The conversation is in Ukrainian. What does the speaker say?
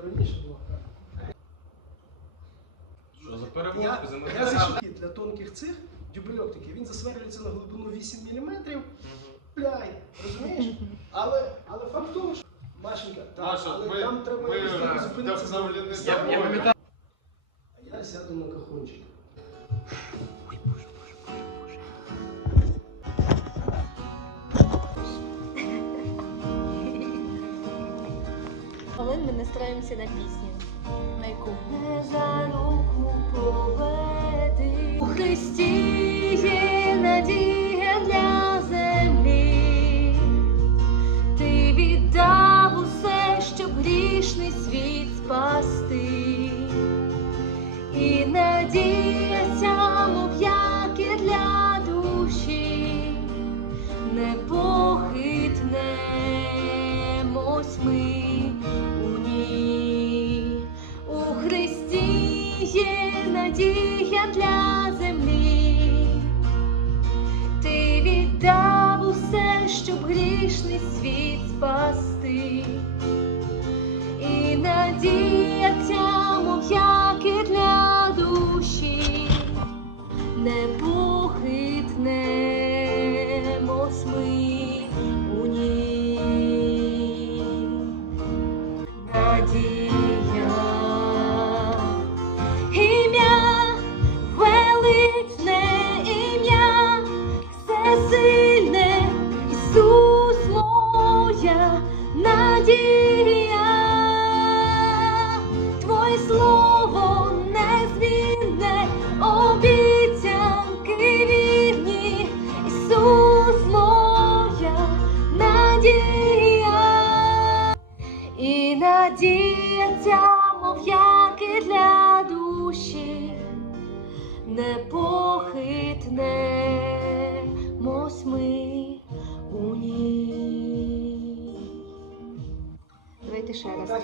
То раніше було. Що за Я, перевозку я зайшов для тонких цих дюбельок такий, він засверлюється на глибину 8 мм. Пляй, розумієш? Але, але факт в тому, що Машенька, так, Маша, але ми- там треба ми, якось е, зупинитися. вдохновлені Я, я тобою. пам'ятаю. А я сяду на кахончик. Але ми настроїмося на пісню. На яку? Не за руку поведи. У Христі є надія для землі. Ти віддав усе, щоб грішний світ спасти. І надія ця, мов якір для душі, не похитнемось ми надія для землі. Ти віддав усе, щоб грішний світ спасти. І надія ця, мов якір для душі, не похитнемось ми у ній. Надія, всесильне, Ісус моя надія, Твоє слово незвінне, обіцянки вірні, Ісус моя надія. І надія ця, мов яки для душі, не похитнемось у